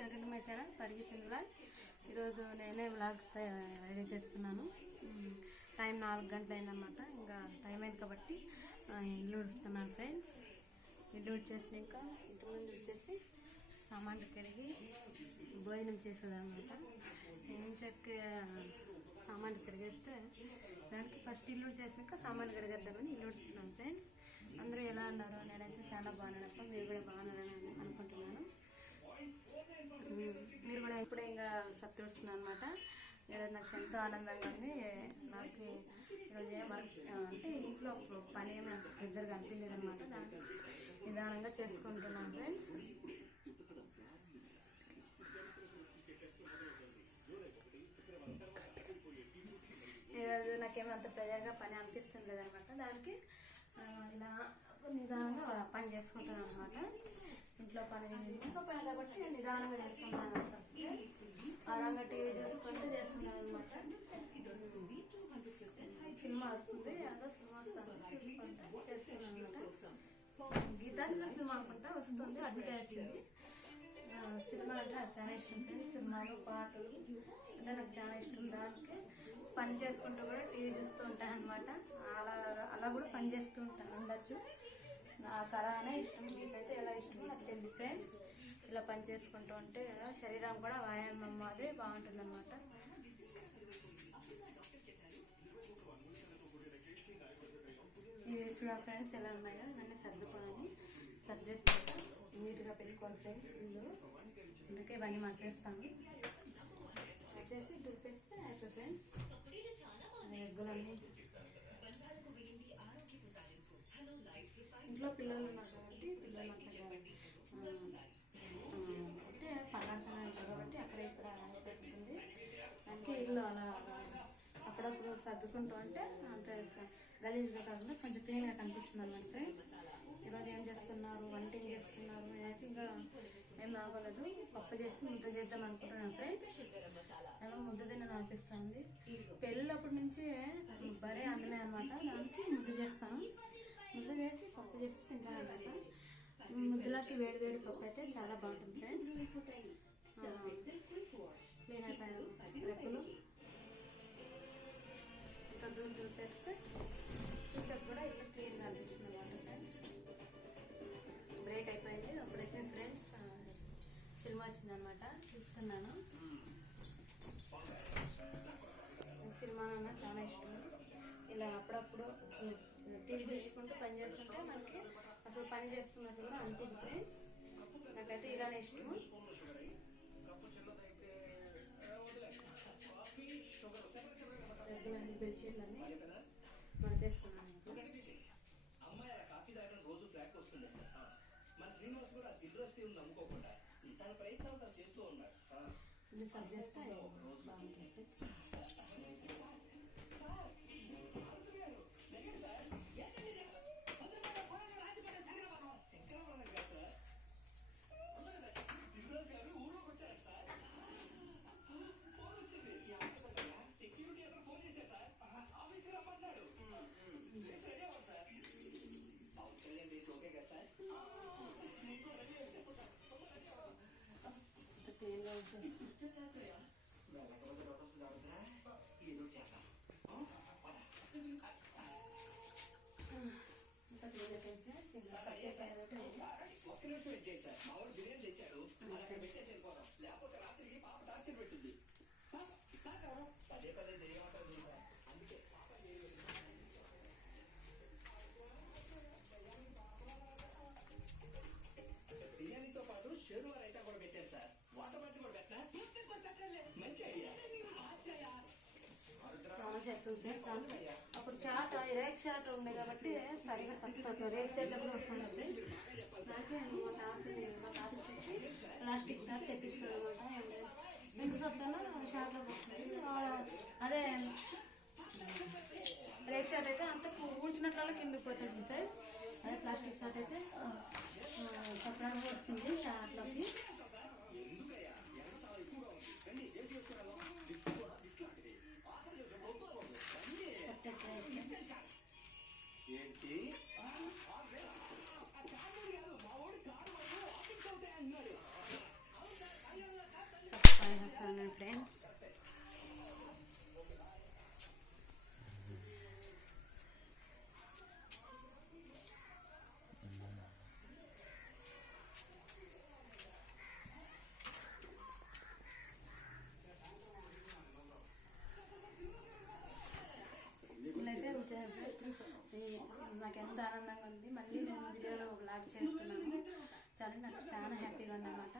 Welcome to my channel Parigi Chandra ఈరోజు నేనే blog ready చేస్తున్నాను. టైం నాలుగు గంటలు అయిందన్నమాట ఇంకా టైం అయింది కాబట్టి ఇల్లు ఉడుస్తున్నాను ఫ్రెండ్స్. ఇల్లు ఉడిచేసినాక ఇంటి ముందు వచ్చేసి సామాన్లు కడిగి భోజనం చేసేదన్నమాట. ఏం చెక్క సామాన్లు కడిగేస్తే దానికి ఫస్ట్ ఇల్లు చేసినాక సామాన్లు కడిగేద్దామని ఇల్లు ఉడుతున్నాను ఫ్రెండ్స్. అందరూ ఎలా అన్నారు నేనైతే చాలా బాగున్నానప్ప మీరు కూడా బాగున్నారని అనుకుంటున్నాను. మీరు కూడా ఇప్పుడే ఇంకా సత్తు వస్తుంది అనమాట ఈరోజు నాకు ఎంతో ఆనందంగా ఉంది. నాకు ఈరోజు ఏం వర్క్ అంటే ఇంట్లో పని ఏమి ఇద్దరికి పెద్దగా అనిపించలేదు అనమాట దానికి నిదానంగా చేసుకుంటున్నాను ఫ్రెండ్స్. ఈరోజు నాకేమో అంత పెద్దగా పని అనిపిస్తుంది అనమాట దానికి ఇలా నిదానంగా పని చేసుకుంటాను అనమాట ఇంట్లో పని ఇంట్లో పని కాబట్టి నేను నిదానంగా చేస్తున్నాను అనమాట ఆరంగా టీవీ చూసుకుంటూ చేస్తున్నాను అనమాట సినిమా వస్తుంది. అదో సినిమా వస్తుంది. చూసుకుంటా చేస్తున్నాను అనమాట గీతాంజలి సినిమా అనుకుంటా వస్తుంది. అడ్వర్టైజ్ వచ్చింది. సినిమా అంటే నాకు చాలా ఇష్టం ఫ్రెండ్స్. సినిమాలు పాటలు అంటే నాకు చాలా ఇష్టం. దానికి పని చేసుకుంటూ కూడా టీవీ చూస్తూ ఉంటాను అనమాట అలా అలా కూడా పని చేస్తూ ఉంటాను. ఉండొచ్చు. నా అలానే ఇష్టం మీకైతే ఎలా ఇష్టమో నాకు తెలియదు ఫ్రెండ్స్. ఇలా పని చేసుకుంటూ ఉంటే శరీరం కూడా వ్యాయామం మాదిరి బాగుంటుంది అనమాట ఈ ఫ్రెండ్స్ ఎలా ఉన్నాయో నన్ను సర్దుకోవాలి సర్దేసాక నీట్గా పెట్టుకోవాలి ఫ్రెండ్స్ ఇల్లు. అందుకే ఇవన్నీ మట్టేస్తాను మట్టేసి దులిపేస్తే అయిపోయి ఫ్రెండ్స్. ఎగ్గులన్నీ ఇంట్లో పిల్లలు ఉన్నారు కాబట్టి పిల్లలు అంటే పల్లాడుతూనే కాబట్టి అక్కడ ఇక్కడ అలాగే పెట్టుకుంది అంటే ఇల్లు అలా అప్పుడప్పుడు సర్దుకుంటూ అంటే అంత గలీజ్గా కాకుండా కొంచెం క్లీన్గా కనిపిస్తుంది అన్నమాట ఫ్రెండ్స్ ఈరోజు ఏం చేస్తున్నారు? వంట ఏం చేస్తున్నారు? నేనైతే ఇంకా ఏం ఆగలేదు. పప్పు చేసి ముద్ద చేద్దాం అనుకుంటున్నాను ఫ్రెండ్స్ అలా ముద్ద తిన్నది అనిపిస్తుంది పెళ్ళినప్పటి నుంచి బరే అందలే అనమాట దానికి ముద్ద చేస్తాను. ముద్ద చేసి పప్పు చేసి తింటాను అనమాట ముద్దలకి వేడి వేడి పప్పు అయితే చాలా బాగుంటుంది ఫ్రెండ్స్. క్లీన్ అయిపోయాను రెప్పులు. ఇంత దూరం దూపేస్తే చూసాక కూడా ఇల్లు క్లీన్గా అనిపిస్తుంది వాటర్ ఫ్రెండ్స్. బ్రేక్ అయిపోయింది. అప్పుడు వచ్చిన ఫ్రెండ్స్ సినిమా వచ్చిందనమాట చూస్తున్నాను. సినిమా అన్న చాలా ఇష్టం. ఇలా అప్పుడప్పుడు టీవీ చూసుకుంటూ పని చేస్తుంటే మనకి అసలు పని చేస్తున్నట్టు కూడా అనిపించింది ఫ్రెండ్స్ నాకైతే ఇలానే ఇష్టము అమ్మాయి కాఫీ తాగడం రోజు బ్లాక్ వస్తుంది. మన శ్రీనివాస్ కూడా దిల్రస్తి ఉంది నమ్ముకోకుండా తన ప్రయత్నం తను చేస్తూ ఉన్నాడు. క్లీన్గా వచ్చేస్తుంది చాలా అప్పుడు చాట రేక్ చాట ఉండే కాబట్టి సరిగా సత్తా రేక్ చాట కూడా వస్తుంది. ఫ్రెండ్స్ దానికి మా తాత మా తాత వచ్చేసి ప్లాస్టిక్ చాట్ తెప్పించుకోవడం అనమాట మిగతా ఎంత సత్తానో షాట్లోకి వస్తుంది అదే రేక్ షాట్ అయితే అంత ఊడ్చినట్లలో కిందకి పోతుంది ఫ్రెండ్స్ అదే ప్లాస్టిక్ షాట్ అయితే సపరేట్గా వస్తుంది షాట్లోకి ఉండాలని నాకు చాలా హ్యాపీగా ఉంది అనమాట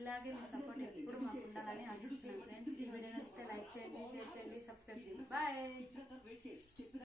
ఇలాగే మీ సపోర్ట్ ఎప్పుడు మాకు ఉండాలని ఆశిస్తున్నాను. ఫ్రెండ్స్ ఈ వీడియో నచ్చితే లైక్ చేయండి షేర్ చేయండి సబ్స్క్రైబ్ చేయండి. బాయ్.